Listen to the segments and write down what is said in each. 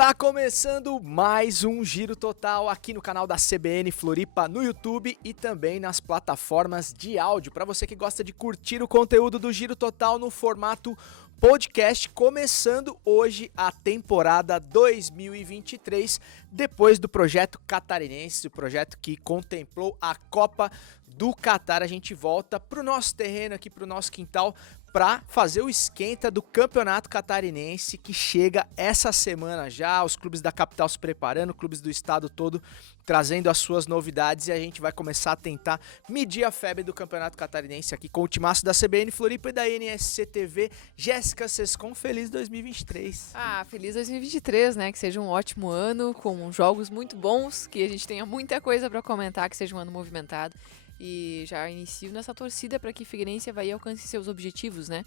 Tá começando mais um Giro Total aqui no canal da CBN Floripa, no YouTube e também nas plataformas de áudio. Para você que gosta de curtir o conteúdo do Giro Total no formato podcast, começando hoje a temporada 2023, depois do projeto catarinense, o projeto que contemplou a Copa do Catar. A gente volta pro nosso terreno aqui, pro nosso quintal, para fazer o esquenta do Campeonato Catarinense, que chega essa semana já, os clubes da capital se preparando, clubes do estado todo trazendo as suas novidades, e a gente vai começar a tentar medir a febre do Campeonato Catarinense aqui com o timaço da CBN Floripa e da NSC TV. Jéssica Sescon, feliz 2023. Feliz 2023, né? Que seja um ótimo ano, com jogos muito bons, que a gente tenha muita coisa para comentar, que seja um ano movimentado. E já inicio nessa torcida para que Figueirense e Avaí alcance seus objetivos, né?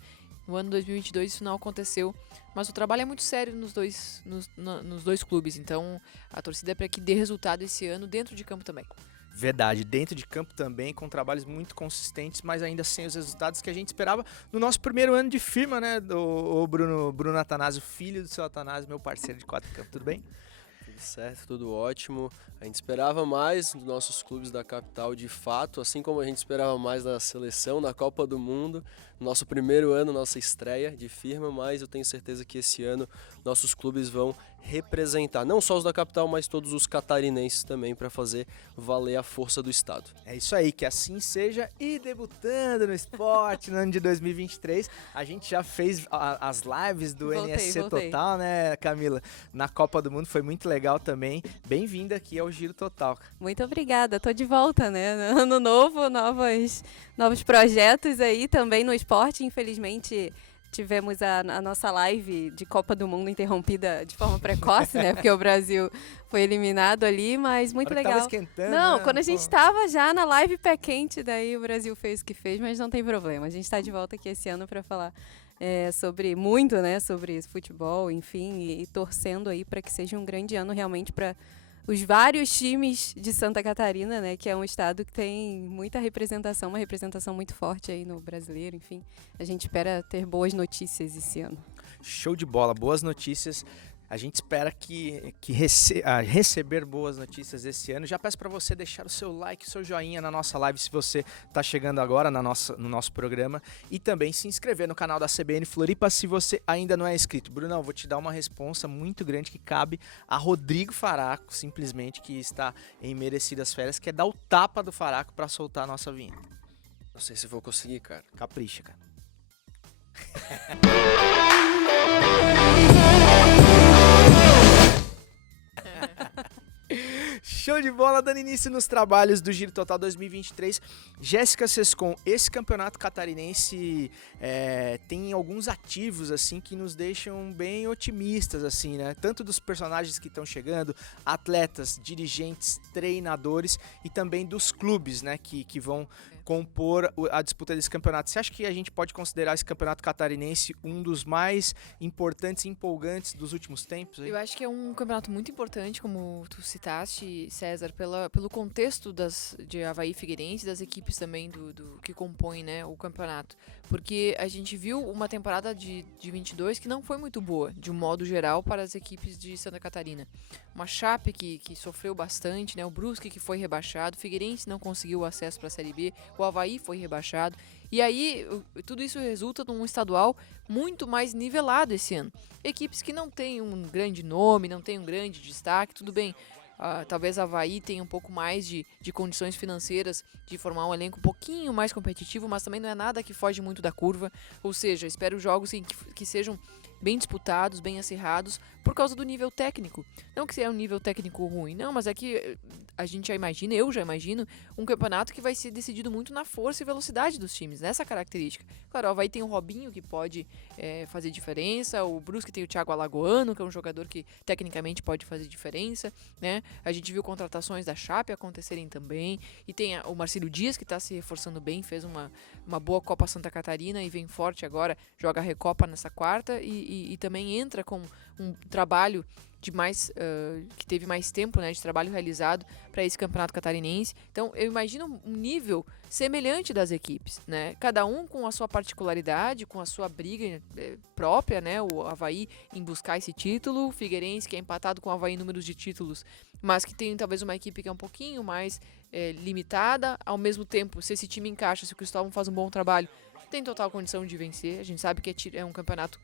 No ano 2022 isso não aconteceu, mas o trabalho é muito sério nos dois clubes, então a torcida é para que dê resultado esse ano dentro de campo também. Verdade, dentro de campo também, com trabalhos muito consistentes, mas ainda sem os resultados que a gente esperava no nosso primeiro ano de firma, né? O Bruno Atanásio, filho do seu Atanásio, meu parceiro de quatro campo, tudo bem? Tudo certo, tudo ótimo. A gente esperava mais dos nossos clubes da capital de fato, assim como a gente esperava mais da seleção, na Copa do Mundo. Nosso primeiro ano, nossa estreia de firma, mas eu tenho certeza que esse ano nossos clubes vão representar, não só os da capital, mas todos os catarinenses também, para fazer valer a força do estado. É isso aí, que assim seja. E debutando no esporte no ano de 2023, a gente já fez as lives do NSC Total, né, Camila? Na Copa do Mundo, foi muito legal também. Bem-vinda aqui ao Giro Total. Muito obrigada, tô de volta, né? Ano novo, novos projetos aí também no esporte. Infelizmente, tivemos a nossa live de Copa do Mundo interrompida de forma precoce, né? Porque o Brasil foi eliminado ali, mas muito legal. Tava esquentando, não, né? Quando a gente estava já na live pé quente, daí o Brasil fez o que fez, mas não tem problema. A gente está de volta aqui esse ano para falar sobre muito, né? Sobre futebol, enfim, e torcendo aí para que seja um grande ano realmente para os vários times de Santa Catarina, né, que é um estado que tem muita representação, uma representação muito forte aí no brasileiro, enfim. A gente espera ter boas notícias esse ano. Show de bola, boas notícias. A gente espera que receber boas notícias esse ano. Já peço para você deixar o seu like, o seu joinha na nossa live se você está chegando agora no nosso programa. E também se inscrever no canal da CBN Floripa se você ainda não é inscrito. Brunão, vou te dar uma responsa muito grande que cabe a Rodrigo Faraco, simplesmente, que está em merecidas férias, que é dar o tapa do Faraco para soltar a nossa vinheta. Não sei se vou conseguir, cara. Capricha, cara. Show de bola, dando início nos trabalhos do Giro Total 2023. Jéssica Sescon, esse campeonato catarinense tem alguns ativos assim que nos deixam bem otimistas, assim, né? Tanto dos personagens que estão chegando, atletas, dirigentes, treinadores e também dos clubes, né, que vão compor a disputa desse campeonato. Você acha que a gente pode considerar esse campeonato catarinense um dos mais importantes e empolgantes dos últimos tempos? Aí? Eu acho que é um campeonato muito importante, como tu citaste, César, pelo contexto de Avaí e Figueirense, das equipes também do que compõem, né, o campeonato. Porque a gente viu uma temporada de 22 que não foi muito boa, de um modo geral, para as equipes de Santa Catarina. Uma Chape que sofreu bastante, né, o Brusque que foi rebaixado, o Figueirense não conseguiu o acesso para a Série B, o Avaí foi rebaixado. E aí, tudo isso resulta num estadual muito mais nivelado esse ano. Equipes que não têm um grande nome, não têm um grande destaque, tudo bem. Talvez a Avaí tenha um pouco mais de condições financeiras de formar um elenco um pouquinho mais competitivo, mas também não é nada que foge muito da curva. Ou seja, espero jogos que sejam bem disputados, bem acirrados, por causa do nível técnico. Não que seja um nível técnico ruim, não, mas é que eu já imagino, um campeonato que vai ser decidido muito na força e velocidade dos times, nessa característica. Claro, o Avaí tem o Robinho, que pode fazer diferença, o Brusque tem o Thiago Alagoano, que é um jogador que tecnicamente pode fazer diferença, né? A gente viu contratações da Chape acontecerem também, e tem o Marcílio Dias, que está se reforçando bem, fez uma boa Copa Santa Catarina e vem forte agora, joga a Recopa nessa quarta, e e também entra com um trabalho de mais que teve mais tempo, né, de trabalho realizado para esse campeonato catarinense. Então eu imagino um nível semelhante das equipes, né? Cada um com a sua particularidade, com a sua briga própria, né? O Avaí em buscar esse título, o Figueirense que é empatado com o Avaí em números de títulos, mas que tem talvez uma equipe que é um pouquinho mais limitada. Ao mesmo tempo, se esse time encaixa, se o Cristóvão faz um bom trabalho, tem total condição de vencer. A gente sabe que é um campeonato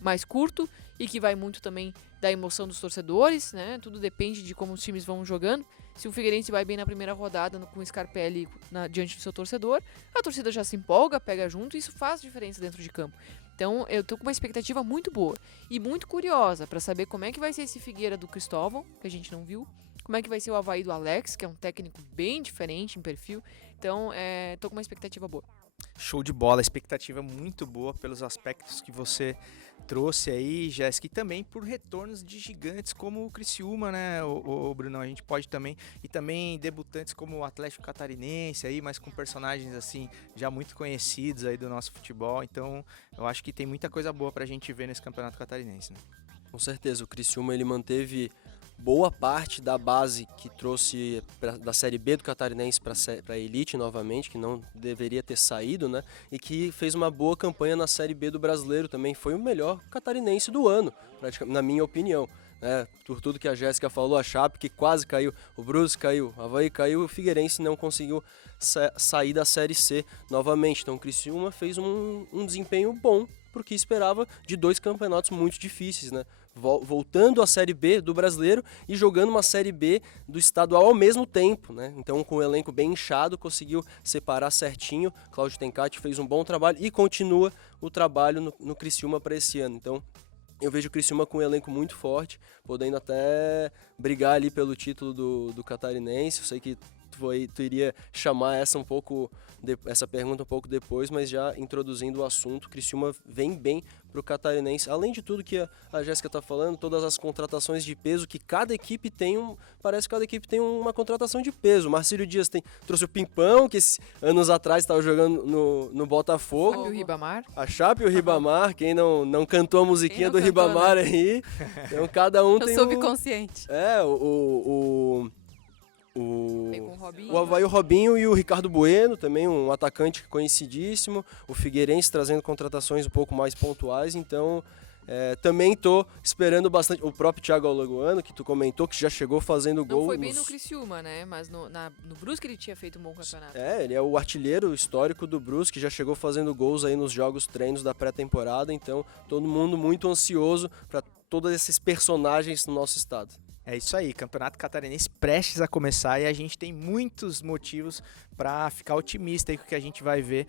mais curto e que vai muito também da emoção dos torcedores, né? Tudo depende de como os times vão jogando. Se o Figueirense vai bem na primeira rodada com o Scarpelli diante do seu torcedor, a torcida já se empolga, pega junto e isso faz diferença dentro de campo. Então eu tô com uma expectativa muito boa e muito curiosa para saber como é que vai ser esse Figueira do Cristóvão, que a gente não viu, como é que vai ser o Avaí do Alex, que é um técnico bem diferente em perfil. Então tô com uma expectativa boa. Show de bola, expectativa muito boa pelos aspectos que você trouxe aí, Jéssica, e também por retornos de gigantes como o Criciúma, né, o Brunão, a gente pode também, e também debutantes como o Atlético Catarinense aí, mas com personagens assim, já muito conhecidos aí do nosso futebol, então eu acho que tem muita coisa boa pra gente ver nesse Campeonato Catarinense, né? Com certeza, o Criciúma ele manteve boa parte da base que trouxe da Série B do Catarinense para a Elite novamente, que não deveria ter saído, né? E que fez uma boa campanha na Série B do Brasileiro também. Foi o melhor catarinense do ano, praticamente, na minha opinião. Por tudo que a Jéssica falou, a Chape que quase caiu, o Brusque caiu, o Avaí caiu, o Figueirense não conseguiu sair da Série C novamente. Então o Criciúma fez um desempenho bom, porque esperava de 2 campeonatos muito difíceis, né? Voltando à Série B do Brasileiro e jogando uma Série B do estadual ao mesmo tempo, né? Então, com o elenco bem inchado, conseguiu separar certinho. Cláudio Tencati fez um bom trabalho e continua o trabalho no Criciúma para esse ano. Então, eu vejo o Criciúma com um elenco muito forte, podendo até brigar ali pelo título do Catarinense. Eu sei que tu iria chamar essa pergunta um pouco depois, mas já introduzindo o assunto, o Criciúma vem bem para o Catarinense. Além de tudo que a Jéssica está falando, todas as contratações de peso que cada equipe tem, parece que cada equipe tem uma contratação de peso. O Marcílio Dias trouxe o Pimpão, que anos atrás estava jogando no Botafogo. Chape e o Ribamar. A Chape e o Ribamar, quem não cantou a musiquinha do Ribamar, né? Aí, então cada um tem subconsciente. O Avaí, o Robinho e o Ricardo Bueno, também um atacante conhecidíssimo. O Figueirense trazendo contratações um pouco mais pontuais. Então, também tô esperando bastante. O próprio Thiago Alagoano, que tu comentou, que já chegou fazendo gol. Não foi bem no Criciúma, né? Mas no Brusque ele tinha feito um bom campeonato. Ele é o artilheiro histórico do Brusque, já chegou fazendo gols aí nos jogos treinos da pré-temporada. Então, todo mundo muito ansioso para todos esses personagens no nosso estado. É isso aí, Campeonato Catarinense prestes a começar e a gente tem muitos motivos para ficar otimista aí com o que a gente vai ver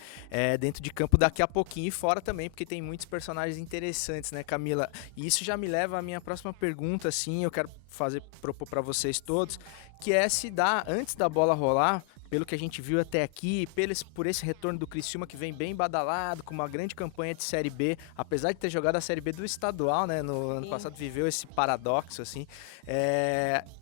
dentro de campo daqui a pouquinho e fora também, porque tem muitos personagens interessantes, né, Camila? E isso já me leva à minha próxima pergunta, assim, eu quero propor para vocês todos, que é se dá, antes da bola rolar, pelo que a gente viu até aqui, por esse retorno do Criciúma que vem bem badalado, com uma grande campanha de Série B, apesar de ter jogado a Série B do estadual, né, no ano passado viveu esse paradoxo, assim,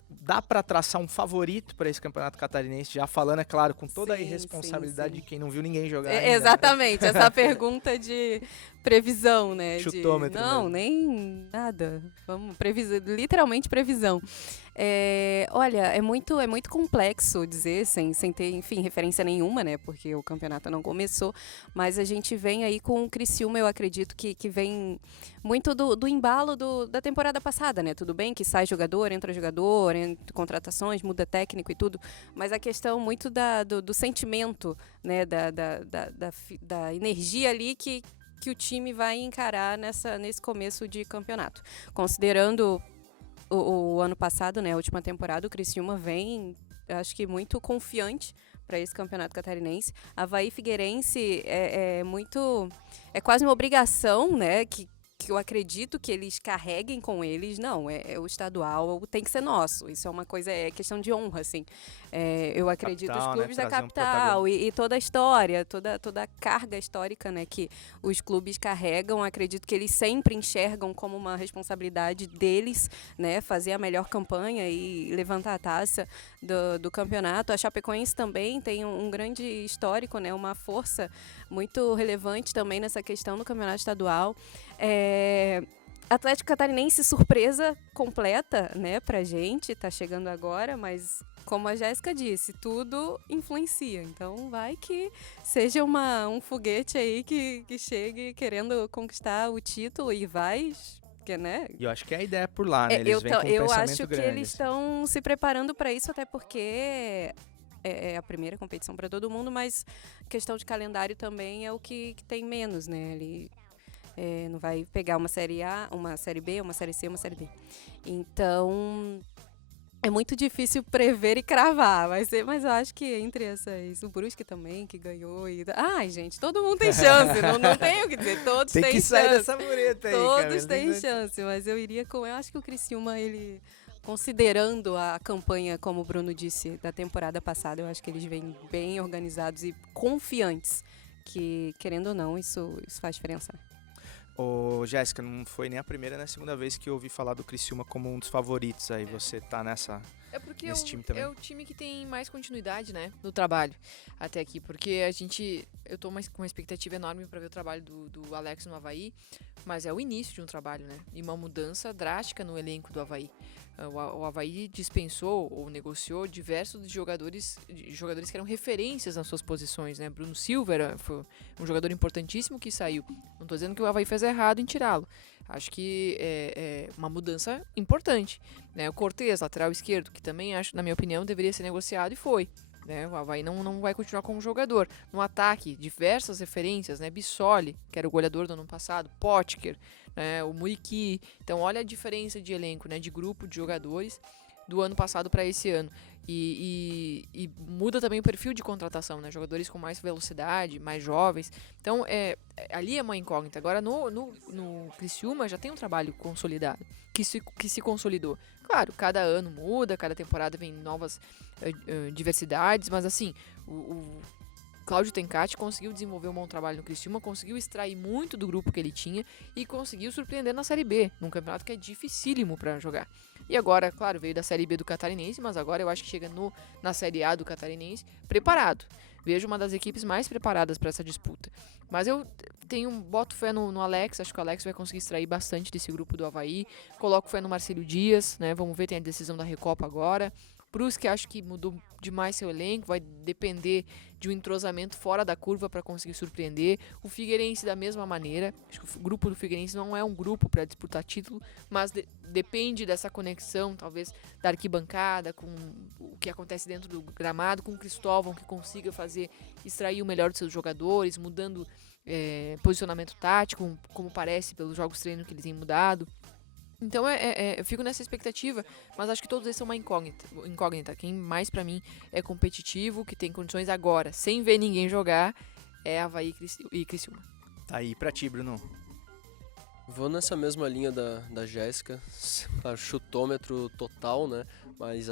dá para traçar um favorito para esse Campeonato Catarinense, já falando, é claro, com toda a irresponsabilidade de quem não viu ninguém jogar ainda, exatamente, né? Essa pergunta de previsão, né? Chutômetro. Não, nem nada. Vamos, literalmente previsão. Olha, é muito complexo dizer, sem ter, enfim, referência nenhuma, né? Porque o campeonato não começou, mas a gente vem aí com o Criciúma, eu acredito que vem muito do embalo da temporada passada, né? Tudo bem que sai jogador, entra contratações, muda técnico e tudo, mas a questão muito do sentimento, né? Da energia ali que o time vai encarar nesse começo de campeonato. Considerando o ano passado, né, a última temporada, o Criciúma vem, acho que muito confiante para esse campeonato catarinense. Avaí e Figueirense é quase uma obrigação, né, que eu acredito que eles carreguem com eles. Não, o estadual tem que ser nosso. Isso é uma coisa, é questão de honra, assim. Eu acredito capital, os clubes, né, da capital e toda a história, toda a carga histórica, né, que os clubes carregam. Acredito que eles sempre enxergam como uma responsabilidade deles, né, fazer a melhor campanha e levantar a taça do campeonato. A Chapecoense também tem um grande histórico, né, uma força muito relevante também nessa questão do campeonato estadual. Atlético Catarinense, surpresa completa, né, pra gente, tá chegando agora, mas como a Jéssica disse, tudo influencia. Então vai que seja um foguete aí que chegue querendo conquistar o título e vai, que, né? E eu acho que a ideia é por lá, né? Eles vêm com um Eu pensamento acho que grande, eles assim. estão se preparando para isso, até porque é a primeira competição para todo mundo, mas questão de calendário também é o que tem menos, né? Ele não vai pegar uma Série A, uma Série B, uma Série C, uma Série D. Então, é muito difícil prever e cravar. Mas eu acho que entre essas, o Brusque também, que ganhou. Ai, gente, todo mundo tem chance. não tenho o que dizer, todos têm chance. Tem que sair dessa mureta aí, cara. Todos têm chance, mas eu iria com... Eu acho que o Criciúma, ele... Considerando a campanha, como o Bruno disse, da temporada passada, eu acho que eles vêm bem organizados e confiantes. Que, querendo ou não, isso faz diferença. Ô, Jéssica, não foi nem a primeira nem a segunda vez que eu ouvi falar do Criciúma como um dos favoritos aí. Você tá É porque nesse time também? É o time que tem mais continuidade, né, no trabalho até aqui, porque eu tô com uma expectativa enorme para ver o trabalho do Alex no Avaí, mas é o início de um trabalho, né, e uma mudança drástica no elenco do Avaí. O Avaí dispensou ou negociou diversos jogadores que eram referências nas suas posições, né? Bruno Silva foi um jogador importantíssimo que saiu. Não estou dizendo que o Avaí fez errado em tirá-lo. Acho que é uma mudança importante, né? O Cortez, lateral esquerdo, que também acho, na minha opinião, deveria ser negociado e foi. Né? O Avaí não vai continuar como jogador. No ataque, diversas referências, né? Bissoli, que era o goleador do ano passado, Potker, né? O Muriqui. Então, olha a diferença de elenco, né? De grupo de jogadores do ano passado para esse ano. E muda também o perfil de contratação, né? Jogadores com mais velocidade, mais jovens. Então, ali é uma incógnita. Agora, no Criciúma já tem um trabalho consolidado, que se consolidou. Claro, cada ano muda, cada temporada vem novas diversidades, mas assim, o Cláudio Tencati conseguiu desenvolver um bom trabalho no Criciúma, conseguiu extrair muito do grupo que ele tinha e conseguiu surpreender na Série B, num campeonato que é dificílimo para jogar. E agora, claro, veio da Série B do Catarinense, mas agora eu acho que chega na Série A do Catarinense preparado. Vejo uma das equipes mais preparadas para essa disputa. Mas eu boto fé no Alex, acho que o Alex vai conseguir extrair bastante desse grupo do Avaí. Coloco fé no Marcelo Dias, né? Vamos ver, tem a decisão da Recopa agora. Brusque, acho que mudou demais seu elenco, vai depender de um entrosamento fora da curva para conseguir surpreender. O Figueirense da mesma maneira, acho que o grupo do Figueirense não é um grupo para disputar título, mas depende dessa conexão, talvez da arquibancada, com o que acontece dentro do gramado, com o Cristóvão, que consiga extrair o melhor dos seus jogadores, mudando posicionamento tático, como parece pelos jogos treino que eles têm mudado. Então eu fico nessa expectativa, mas acho que todos eles são uma incógnita. Quem mais pra mim é competitivo, que tem condições agora, sem ver ninguém jogar, é Avaí e Criciúma. Tá aí pra ti, Bruno. Vou nessa mesma linha da Jéssica, claro, chutômetro total, né? Mas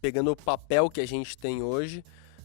pegando o papel que a gente tem hoje,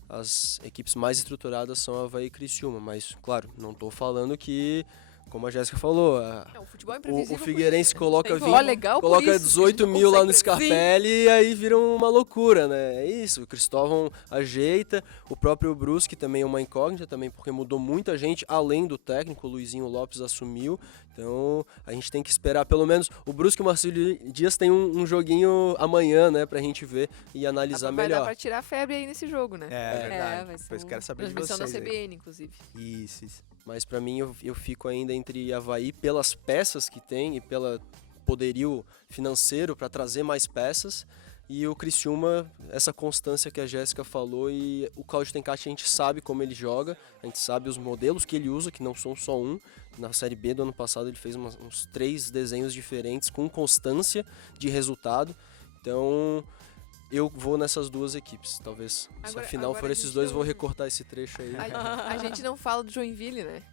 as equipes mais estruturadas são Avaí e Criciúma, mas claro, não tô falando que, como a Jéssica falou, o futebol é imprevisível, o Figueirense por isso, né? coloca, Legal 18 mil lá no Scarpelli e aí vira uma loucura, né? É isso, o Cristóvão ajeita, o próprio Brusque também é uma incógnita, também porque mudou muita gente, além do técnico, o Luizinho Lopes assumiu, então a gente tem que esperar, pelo menos o Brusque e o Marcelo Dias tem um joguinho amanhã, né, pra gente ver e analisar melhor. Vai dar pra tirar a febre aí nesse jogo, né? É verdade, vai ser depois quero saber de Transmissão vocês da aí. CBN, inclusive. Isso. Mas pra mim eu fico ainda entre Avaí pelas peças que tem e pelo poderio financeiro para trazer mais peças e o Criciúma, essa constância que a Jéssica falou, e o Cláudio Tencati a gente sabe como ele joga, a gente sabe os modelos que ele usa, que não são só um. Na Série B do ano passado ele fez uns 3 desenhos diferentes com constância de resultado, então eu vou nessas duas equipes. Talvez, se a final for esses dois, vou recortar esse trecho aí. A gente não fala do Joinville, né?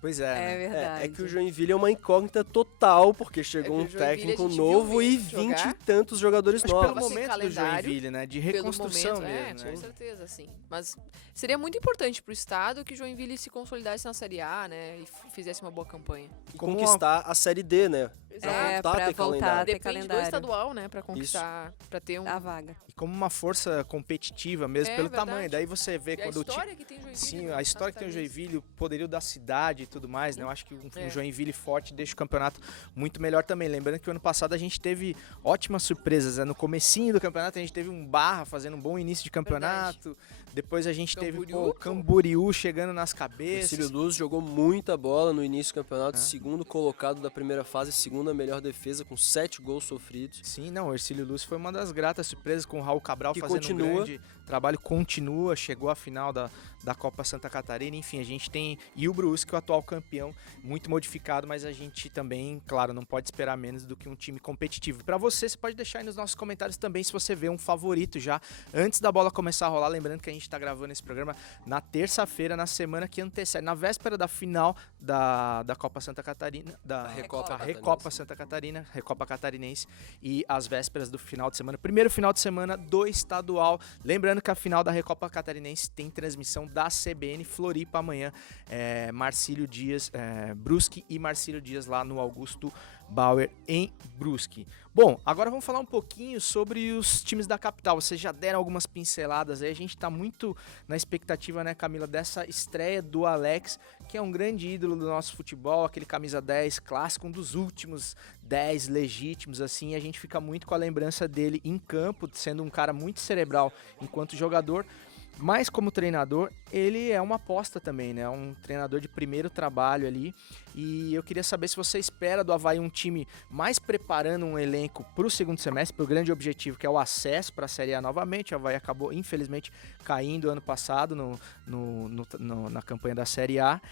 Pois é, né? verdade. É que o Joinville é uma incógnita total, porque chegou um técnico novo e 20 e tantos jogadores Mas novos. pelo momento do Joinville, né? De reconstrução mesmo, né? Com certeza, sim. Mas seria muito importante pro estado que o Joinville se consolidasse na Série A, né? E fizesse uma boa campanha. E conquistar a Série D, né? Voltar a pra ter voltar a calendário. ter Depende do calendário. estadual, né, pra conquistar, pra ter um... A vaga. E como uma força competitiva mesmo, É, pelo verdade. tamanho. Daí você vê E a quando o time. história que tem Joinville. Sim, né, a história que tem o catarinense. Joinville, o poderio da cidade e tudo mais, né? Eu acho que um É. Joinville forte deixa o campeonato muito melhor também. Lembrando que o ano passado a gente teve ótimas surpresas, né? No comecinho do campeonato a gente teve um Barra fazendo um bom início de campeonato. Depois a gente teve Camboriú, o Camboriú chegando nas O cabeças. Ercílio Luz jogou muita bola no início do campeonato, É. segundo colocado da primeira fase, segunda melhor defesa, com 7 gols sofridos. Sim, não, o Ercílio Luz foi uma das gratas surpresas com o Raul Cabral Que fazendo continua. um grande trabalho, continua, chegou à final da Copa Santa Catarina, enfim, a gente tem, e o Brusque, o atual campeão, muito modificado, mas a gente também, claro, não pode esperar menos do que um time competitivo. Pra você pode deixar aí nos nossos comentários também se você vê um favorito já, antes da bola começar a rolar, lembrando que a gente tá gravando esse programa na terça-feira, na semana que antecede, na véspera da final da Copa Santa Catarina, da Recopa Recopa Santa Catarina, Recopa Catarinense, e as vésperas do final de semana, primeiro final de semana do estadual. Lembrando que a final da Recopa Catarinense tem transmissão da CBN Floripa amanhã. Marcílio Dias, Brusque e Marcílio Dias lá no Augusto Bauer em Brusque. Bom, agora vamos falar um pouquinho sobre os times da capital. Vocês já deram algumas pinceladas aí, a gente tá muito na expectativa, né, Camila, dessa estreia do Alex, que é um grande ídolo do nosso futebol, aquele camisa 10 clássico, um dos últimos 10 legítimos, assim, e a gente fica muito com a lembrança dele em campo, sendo um cara muito cerebral enquanto jogador. Mas como treinador, ele é uma aposta também, né? Um treinador de primeiro trabalho ali. E eu queria saber se você espera do Avaí um time mais preparando um elenco para o segundo semestre, para o grande objetivo que é o acesso para a Série A novamente. O Avaí acabou, infelizmente, caindo ano passado na campanha da Série A.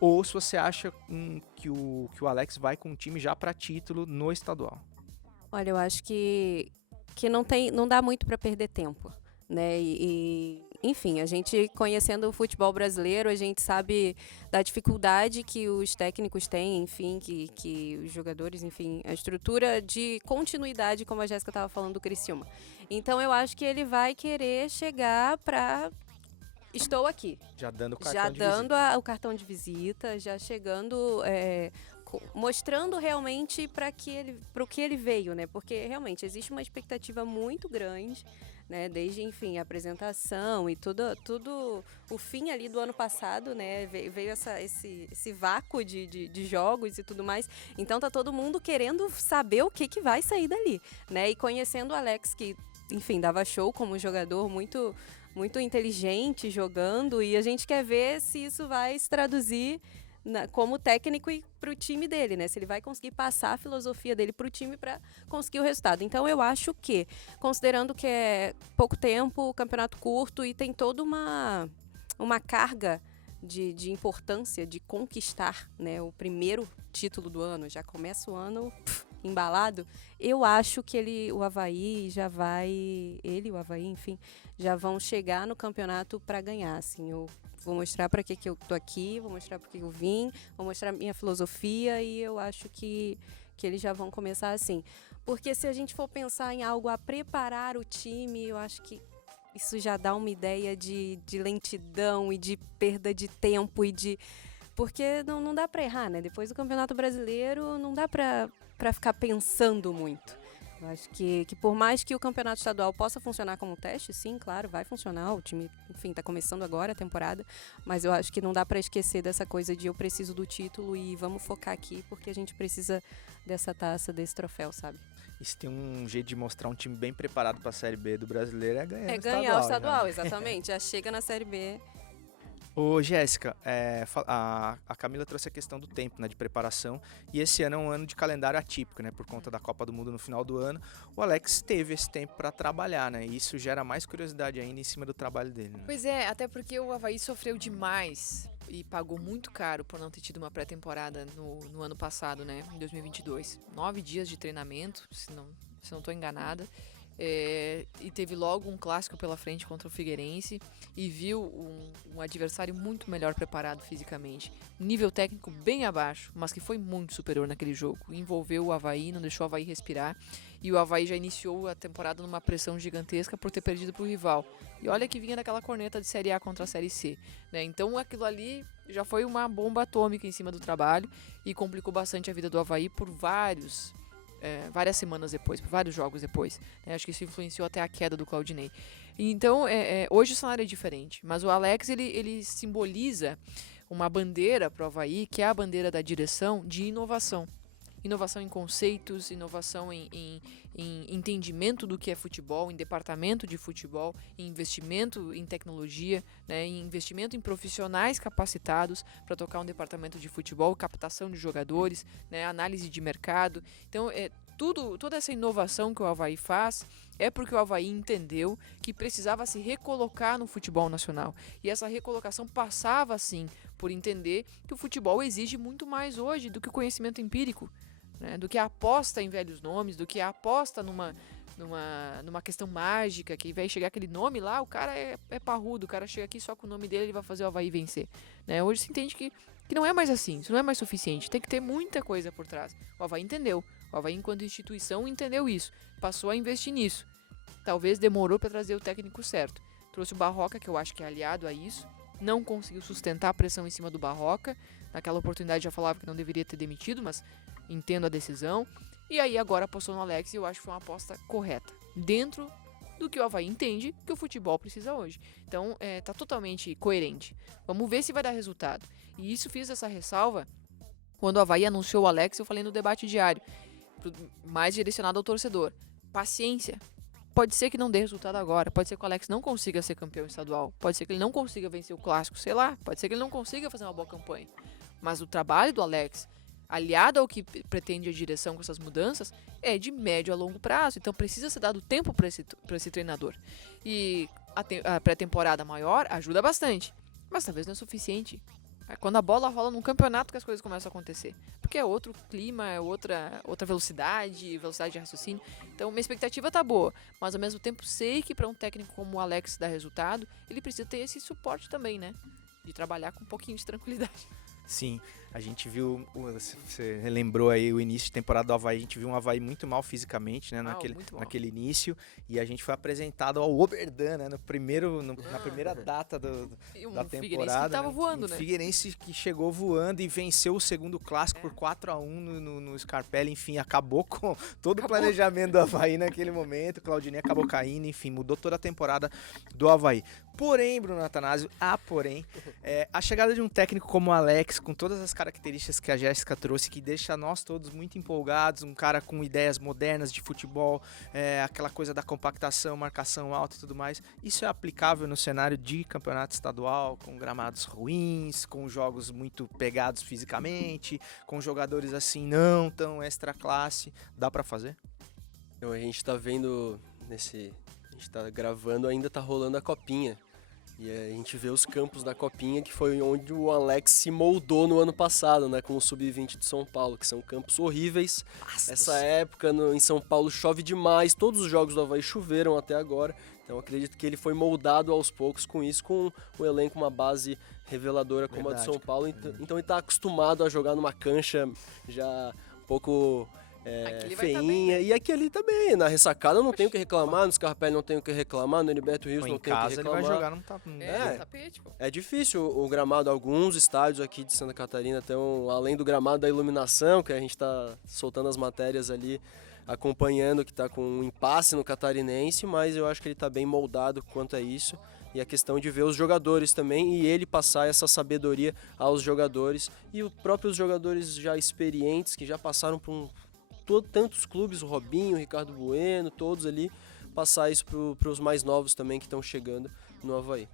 Ou se você acha que o Alex vai com um time já para título no estadual. Olha, eu acho que não dá muito para perder tempo, né? Enfim, a gente conhecendo o futebol brasileiro, a gente sabe da dificuldade que os técnicos têm, enfim, que os jogadores, enfim, a estrutura de continuidade, como a Jéssica estava falando do Criciúma. Então eu acho que ele vai querer chegar para estou aqui. Já dando o cartão Já de dando visita. o cartão de visita, já chegando, mostrando realmente para o que ele veio, né? Porque realmente existe uma expectativa muito grande, né? Desde, enfim, a apresentação e tudo o fim ali do ano passado, né? Veio esse vácuo de jogos e tudo mais. Então tá todo mundo querendo saber o que vai sair dali, né? E conhecendo o Alex, que, enfim, dava show como jogador, muito inteligente jogando, e a gente quer ver se isso vai se traduzir como técnico e para o time dele, né? Se ele vai conseguir passar a filosofia dele para o time para conseguir o resultado. Então eu acho que, considerando que é pouco tempo, campeonato curto e tem toda uma carga de importância de conquistar, né, o primeiro título do ano, já começa o ano embalado, eu acho que o Avaí já vai, ele e o Avaí, enfim, já vão chegar no campeonato para ganhar, assim. Eu vou mostrar para que eu tô aqui, vou mostrar para que eu vim, vou mostrar minha filosofia, e eu acho que eles já vão começar assim. Porque se a gente for pensar em algo a preparar o time, eu acho que isso já dá uma ideia de lentidão e de perda de tempo porque não dá para errar, né? Depois do Campeonato Brasileiro não dá para ficar pensando muito. Eu acho que por mais que o campeonato estadual possa funcionar como teste, sim, claro, vai funcionar. O time, enfim, tá começando agora a temporada, mas eu acho que não dá para esquecer dessa coisa de eu preciso do título e vamos focar aqui porque a gente precisa dessa taça, desse troféu, sabe? E se tem um jeito de mostrar um time bem preparado para a Série B do brasileiro é ganhar Ganhar o já. estadual, exatamente. Já chega na Série B. Ô, Jéssica, a Camila trouxe a questão do tempo, né, de preparação, e esse ano é um ano de calendário atípico, né, por conta da Copa do Mundo no final do ano. O Alex teve esse tempo para trabalhar, né, e isso gera mais curiosidade ainda em cima do trabalho dele, né? Pois é, até porque o Avaí sofreu demais e pagou muito caro por não ter tido uma pré-temporada no ano passado, né, em 2022. 9 dias de treinamento, se não estou enganada. E teve logo um clássico pela frente contra o Figueirense e viu um adversário muito melhor preparado fisicamente, nível técnico bem abaixo, mas que foi muito superior naquele jogo, envolveu o Avaí, não deixou o Avaí respirar, E o Avaí já iniciou a temporada numa pressão gigantesca por ter perdido para o rival. E olha que vinha daquela corneta de Série A contra a Série C, né? Então aquilo ali já foi uma bomba atômica em cima do trabalho e complicou bastante a vida do Avaí por várias semanas depois, por vários jogos depois, né? Acho que isso influenciou até a queda do Claudinei. Então, hoje o cenário é diferente, mas o Alex, ele simboliza uma bandeira para o Avaí, que é a bandeira da direção de inovação. Inovação em conceitos, inovação em entendimento do que é futebol, em departamento de futebol, em investimento em tecnologia, né, em investimento em profissionais capacitados para tocar um departamento de futebol, captação de jogadores, né, análise de mercado. Então, toda essa inovação que o Avaí faz é porque o Avaí entendeu que precisava se recolocar no futebol nacional. E essa recolocação passava, sim, por entender que o futebol exige muito mais hoje do que o conhecimento empírico, né? Do que a aposta em velhos nomes, do que a aposta numa questão mágica, que vai chegar aquele nome lá, o cara é parrudo, o cara chega aqui só com o nome dele, ele vai fazer o Avaí vencer, né? Hoje se entende que não é mais assim, isso não é mais suficiente, tem que ter muita coisa por trás. O Avaí entendeu, o Avaí enquanto instituição entendeu isso, passou a investir nisso. Talvez demorou para trazer o técnico certo. Trouxe o Barroca, que eu acho que é aliado a isso, não conseguiu sustentar a pressão em cima do Barroca, naquela oportunidade já falava que não deveria ter demitido, mas entendo a decisão, e aí agora apostou no Alex e eu acho que foi uma aposta correta, dentro do que o Avaí entende que o futebol precisa hoje. Então, tá totalmente coerente. Vamos ver se vai dar resultado. E isso, fiz essa ressalva quando o Avaí anunciou o Alex, eu falei no debate diário, mais direcionado ao torcedor. Paciência. Pode ser que não dê resultado agora, pode ser que o Alex não consiga ser campeão estadual, pode ser que ele não consiga vencer o clássico, sei lá, pode ser que ele não consiga fazer uma boa campanha. Mas o trabalho do Alex, aliado ao que pretende a direção com essas mudanças, é de médio a longo prazo. Então precisa ser dado tempo para esse treinador. E a pré-temporada maior ajuda bastante, mas talvez não é suficiente. É quando a bola rola num campeonato que as coisas começam a acontecer. Porque é outro clima, é outra velocidade de raciocínio. Então minha expectativa tá boa, mas ao mesmo tempo sei que para um técnico como o Alex dar resultado, ele precisa ter esse suporte também, né? De trabalhar com um pouquinho de tranquilidade. Sim, a gente viu, você lembrou aí o início de temporada do Avaí, a gente viu um Avaí muito mal fisicamente, né, naquele início, e a gente foi apresentado ao Oberdan, né, na primeira data da temporada. Figueirense que tava voando, né? Figueirense que chegou voando e venceu o segundo clássico por 4-1 no Scarpelli, enfim, acabou com todo o planejamento do Avaí naquele momento, o Claudinei acabou caindo, enfim, mudou toda a temporada do Avaí. Porém, Bruno Attanasio, a chegada de um técnico como o Alex, com todas as características que a Jéssica trouxe, que deixa nós todos muito empolgados, um cara com ideias modernas de futebol, aquela coisa da compactação, marcação alta e tudo mais, isso é aplicável no cenário de campeonato estadual, com gramados ruins, com jogos muito pegados fisicamente, com jogadores assim não tão extra classe, dá pra fazer? Então, a gente tá vendo a gente tá gravando, ainda tá rolando a copinha. E a gente vê os campos da copinha, que foi onde o Alex se moldou no ano passado, né, com o Sub-20 de São Paulo, que são campos horríveis. Essa época em São Paulo chove demais, todos os jogos do Avaí choveram até agora. Então acredito que ele foi moldado aos poucos com isso, com um elenco, uma base reveladora como a de São Paulo. Então ele tá acostumado a jogar numa cancha já um pouco feinha, e aqui ali também, na ressacada não tenho o que reclamar, no Scarpelli não tenho o que reclamar, no Heriberto Rios não tenho o que reclamar. Ele vai jogar no tapete, pô. É difícil o gramado, alguns estádios aqui de Santa Catarina estão, além do gramado da iluminação, que a gente tá soltando as matérias ali, acompanhando, que tá com um impasse no catarinense, mas eu acho que ele tá bem moldado quanto a isso. E a questão de ver os jogadores também e ele passar essa sabedoria aos jogadores e os próprios jogadores já experientes, que já passaram por tantos clubes, o Robinho, o Ricardo Bueno, todos ali, passar isso para os mais novos também que estão chegando no Avaí.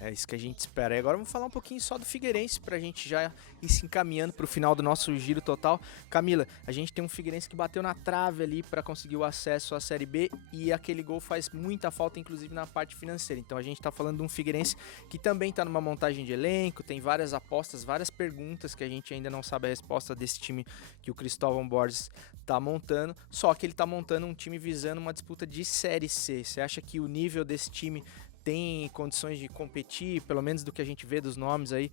É isso que a gente espera. E agora vamos falar um pouquinho só do Figueirense, pra gente já ir se encaminhando pro final do nosso giro total. Camila, a gente tem um Figueirense que bateu na trave ali pra conseguir o acesso à Série B, e aquele gol faz muita falta, inclusive na parte financeira. Então a gente tá falando de um Figueirense que também tá numa montagem de elenco, tem várias apostas, várias perguntas que a gente ainda não sabe a resposta desse time que o Cristóvão Borges tá montando, só que ele tá montando um time visando uma disputa de Série C. Você acha que o nível desse time tem condições de competir, pelo menos do que a gente vê dos nomes aí,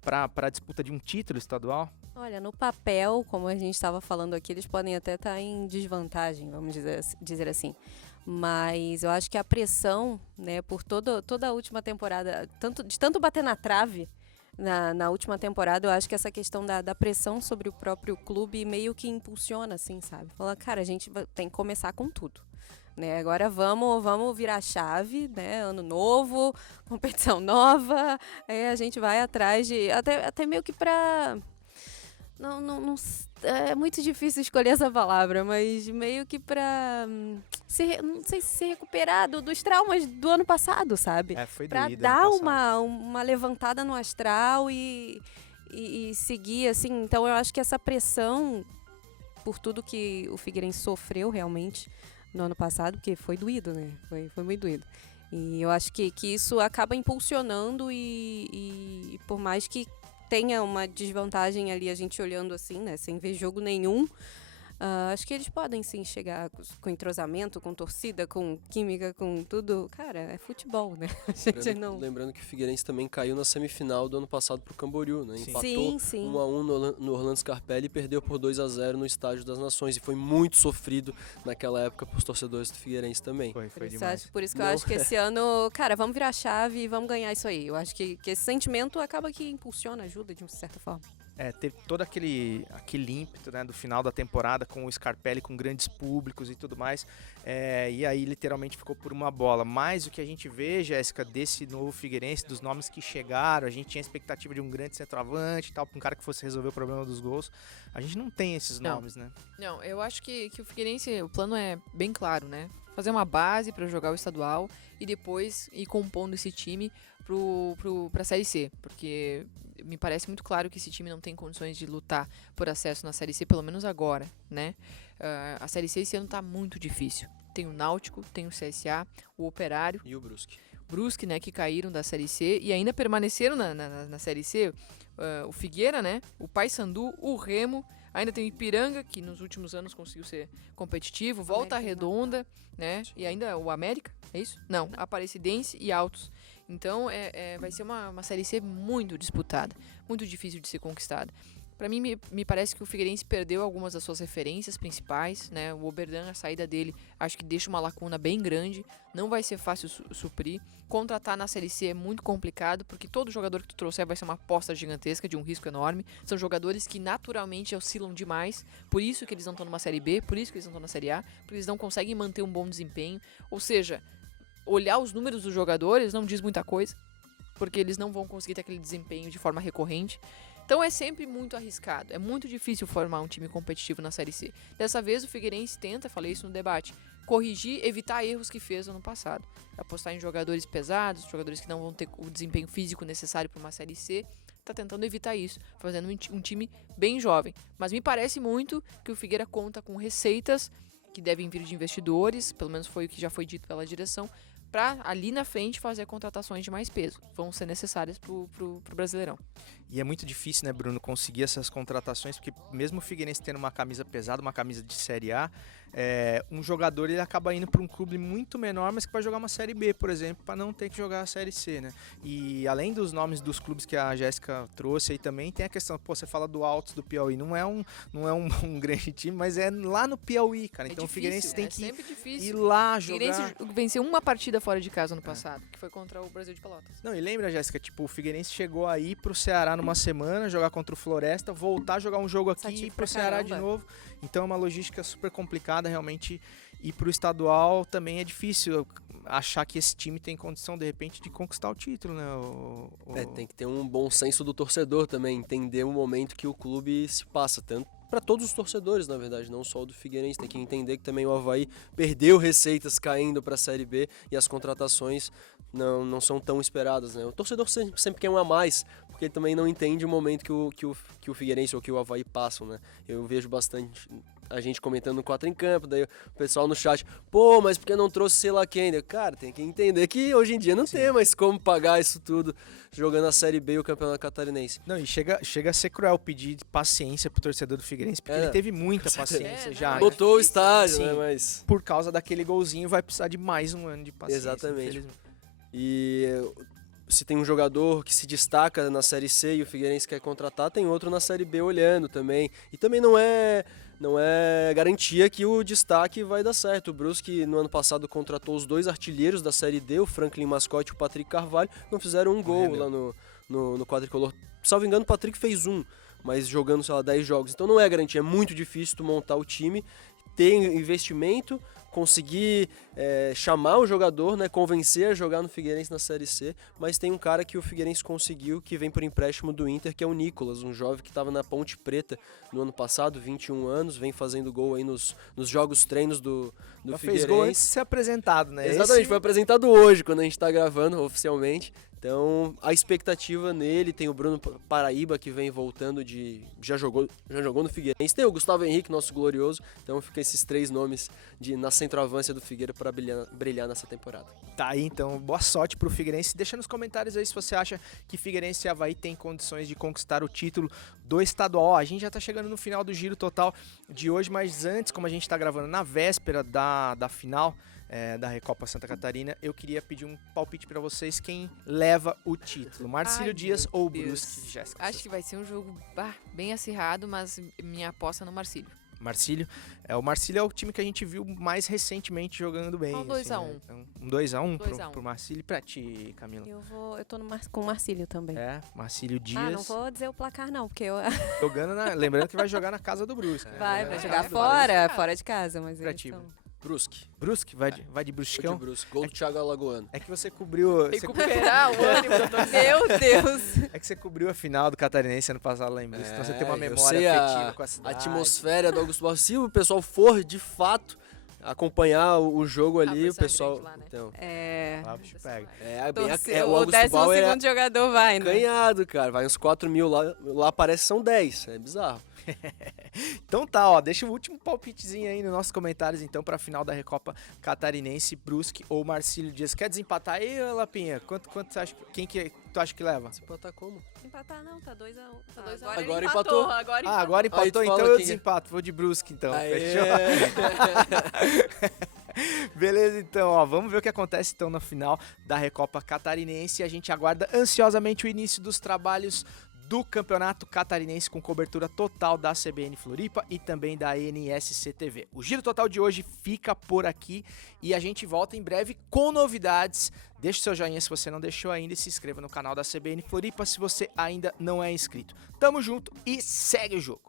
para a disputa de um título estadual? Olha, no papel, como a gente estava falando aqui, eles podem até estar em desvantagem, vamos dizer assim. Mas eu acho que a pressão, né, por toda a última temporada, de tanto bater na trave na última temporada, eu acho que essa questão da pressão sobre o próprio clube meio que impulsiona, assim, sabe? Fala, cara, a gente tem que começar com tudo. Né, agora vamos virar a chave, né? Ano novo, competição nova, aí a gente vai atrás de até meio que para não é muito difícil escolher essa palavra, mas meio que para não sei se recuperar dos traumas do ano passado, sabe? Foi para doído dar ano passado. uma levantada no astral e seguir assim. Então eu acho que essa pressão por tudo que o Figueirense sofreu realmente no ano passado, porque foi doído, né? Foi muito doído. E eu acho que isso acaba impulsionando e por mais que tenha uma desvantagem ali, a gente olhando assim, né? Sem ver jogo nenhum, acho que eles podem sim chegar com entrosamento, com torcida, com química, com tudo. Cara, é futebol, né? A gente Lembrando que o Figueirense também caiu na semifinal do ano passado pro Camboriú, né? Sim. Empatou Sim. 1-1 no Orlando Scarpelli e perdeu por 2-0 no Estádio das Nações. E foi muito sofrido naquela época pros torcedores do Figueirense também. Foi demais. Por isso que eu acho que esse ano, cara, vamos virar a chave e vamos ganhar isso aí. Eu acho que esse sentimento acaba que impulsiona, ajuda de uma certa forma. Teve todo aquele ímpeto, né, do final da temporada com o Scarpelli, com grandes públicos e tudo mais, e aí literalmente ficou por uma bola. Mas o que a gente vê, Jéssica, desse novo Figueirense, dos nomes que chegaram, a gente tinha a expectativa de um grande centroavante e tal, um cara que fosse resolver o problema dos gols. A gente não tem esses nomes, né? Não, eu acho que o Figueirense, o plano é bem claro, né? Fazer uma base para jogar o estadual e depois ir compondo esse time para a Série C, porque me parece muito claro que esse time não tem condições de lutar por acesso na Série C, pelo menos agora, né? A Série C esse ano tá muito difícil. Tem o Náutico, tem o CSA, o Operário E o Brusque. Brusque, né, que caíram da Série C e ainda permaneceram na Série C, o Figueira, né, o Paysandu, o Remo, ainda tem o Ipiranga, que nos últimos anos conseguiu ser competitivo, Volta Redonda, né, e ainda o América, é isso? Não, Aparecidense e Altos. Então vai ser uma Série C muito disputada, muito difícil de ser conquistada. Para mim, me parece que o Figueirense perdeu algumas das suas referências principais, né? O Oberdan, a saída dele, acho que deixa uma lacuna bem grande. Não vai ser fácil suprir. Contratar na Série C é muito complicado, porque todo jogador que tu trouxer vai ser uma aposta gigantesca, de um risco enorme. São jogadores que naturalmente oscilam demais, por isso que eles não estão numa Série B, por isso que eles não estão na Série A, porque eles não conseguem manter um bom desempenho. Ou seja, olhar os números dos jogadores não diz muita coisa, porque eles não vão conseguir ter aquele desempenho de forma recorrente. Então é sempre muito arriscado, é muito difícil formar um time competitivo na Série C. Dessa vez o Figueirense tenta, falei isso no debate, corrigir, evitar erros que fez no ano passado. Apostar em jogadores pesados, jogadores que não vão ter o desempenho físico necessário para uma Série C. Tá tentando evitar isso, fazendo um time bem jovem. Mas me parece muito que o Figueira conta com receitas que devem vir de investidores, pelo menos foi o que já foi dito pela direção, para ali na frente fazer contratações de mais peso. Vão ser necessárias pro Brasileirão. E é muito difícil, né, Bruno, conseguir essas contratações, porque mesmo o Figueirense tendo uma camisa pesada, uma camisa de Série A, um jogador ele acaba indo para um clube muito menor, mas que vai jogar uma Série B, por exemplo, para não ter que jogar a Série C, né? E além dos nomes dos clubes que a Jéssica trouxe aí também, tem a questão, você fala do Altos do Piauí, não é um grande time, mas é lá no Piauí, cara. Então difícil, o Figueirense tem que difícil. ir lá jogar. O Figueirense venceu uma partida fora de casa no passado, que foi contra o Brasil de Pelotas. Não, e lembra, Jéssica, tipo, o Figueirense chegou aí pro Ceará numa semana, jogar contra o Floresta, voltar a jogar um jogo aqui e ir pro Ceará de novo. Então é uma logística super complicada, realmente. E pro estadual também é difícil achar que esse time tem condição, de repente, de conquistar o título, né? Tem que ter um bom senso do torcedor também, entender o momento que o clube se passa, tanto para todos os torcedores, na verdade, não só o do Figueirense. Tem que entender que também o Avaí perdeu receitas caindo para a Série B e as contratações não são tão esperadas, né? O torcedor sempre quer um a mais, porque ele também não entende o momento que o Figueirense ou que o Avaí passam, né? Eu vejo bastante a gente comentando no 4 em Campo, daí o pessoal no chat, pô, mas por que não trouxe sei lá quem? Cara, tem que entender que hoje em dia não tem mais como pagar isso tudo jogando a Série B e o Campeonato Catarinense. Não, e chega a ser cruel pedir paciência pro torcedor do Figueirense, porque ele teve muita paciência já. Botou o estádio, Sim, né, mas... Por causa daquele golzinho vai precisar de mais um ano de paciência. Exatamente. E se tem um jogador que se destaca na Série C e o Figueirense quer contratar, tem outro na Série B olhando também. E também não é garantia que o destaque vai dar certo. O Brusque no ano passado contratou os 2 artilheiros da Série D, o Franklin Mascote e o Patrick Carvalho, não fizeram um gol lá no quadricolor. Salvo engano, o Patrick fez um, mas jogando, sei lá, 10 jogos. Então não é garantia, é muito difícil tu montar o time, ter investimento, conseguir chamar o jogador, né, convencer a jogar no Figueirense na Série C, mas tem um cara que o Figueirense conseguiu, que vem por empréstimo do Inter, que é o Nicolas, um jovem que estava na Ponte Preta no ano passado, 21 anos, vem fazendo gol aí nos jogos treinos do Já Figueirense. fez gol antes de ser apresentado, né? Exatamente, foi apresentado hoje, quando a gente está gravando oficialmente. Então, a expectativa nele, tem o Bruno Paraíba, que vem voltando já jogou no Figueirense. Tem o Gustavo Henrique, nosso glorioso. Então, fica esses 3 nomes na centroavância do Figueira para brilhar nessa temporada. Tá aí, então, boa sorte pro Figueirense. Deixa nos comentários aí se você acha que Figueirense e Avaí tem condições de conquistar o título do estadual. Ó, a gente já tá chegando no final do giro total de hoje, mas antes, como a gente tá gravando na véspera da final da Recopa Santa Catarina, eu queria pedir um palpite pra vocês, quem leva o título, Marcílio Ai, Dias meu ou Deus. Brusque, Jéssica? Acho que vai ser um jogo bem acirrado, mas minha aposta é no Marcílio. Marcílio. O Marcílio é o time que a gente viu mais recentemente jogando bem. Um 2 a 1. Né? Então, um 2x1 2 a 1. pro Marcílio e pra ti, Camila. Eu tô com o Marcílio também. Marcílio Dias. Não vou dizer o placar não, porque eu... Jogando lembrando que vai jogar na casa do Brusque. vai jogar casa do fora de casa, mas Pra eles ti, são... Brusque. Brusque? Vai de Bruscão? De Brusque. Gol do Thiago Alagoano. É que você cobriu... Recuperar o ânimo da torcida. Meu Deus! É que você cobriu a final do Catarinense ano passado lá em Brusque, então você tem uma eu memória sei afetiva a com a cidade. atmosfera do Augusto Barros. Se o pessoal for, de fato, acompanhar o jogo ali, vai o ser pessoal... grande lá, né? Então, Lá o bicho pega. o o Augusto Bauer é 12º jogador vai, né? ganhado, cara. Vai uns 4 mil lá parece que são 10. É bizarro. Então tá, ó, deixa o último palpitezinho aí nos nossos comentários, então, pra final da Recopa Catarinense, Brusque ou Marcílio Dias. Quer desempatar aí, Lapinha? Quanto você acha, quem que tu acha que leva? Você pode estar como? Empatar não, tá 2x1. Tá 2 a 1. Agora empatou. Agora Aí empatou, tu então fala eu quem é. desempato. Vou de Brusque, então. Aê. Fechou? Beleza, então, ó, vamos ver o que acontece então na final da Recopa Catarinense. A gente aguarda ansiosamente o início dos trabalhos do Campeonato Catarinense com cobertura total da CBN Floripa e também da NSC TV. O Giro Total de hoje fica por aqui e a gente volta em breve com novidades. Deixe seu joinha se você não deixou ainda e se inscreva no canal da CBN Floripa se você ainda não é inscrito. Tamo junto e segue o jogo!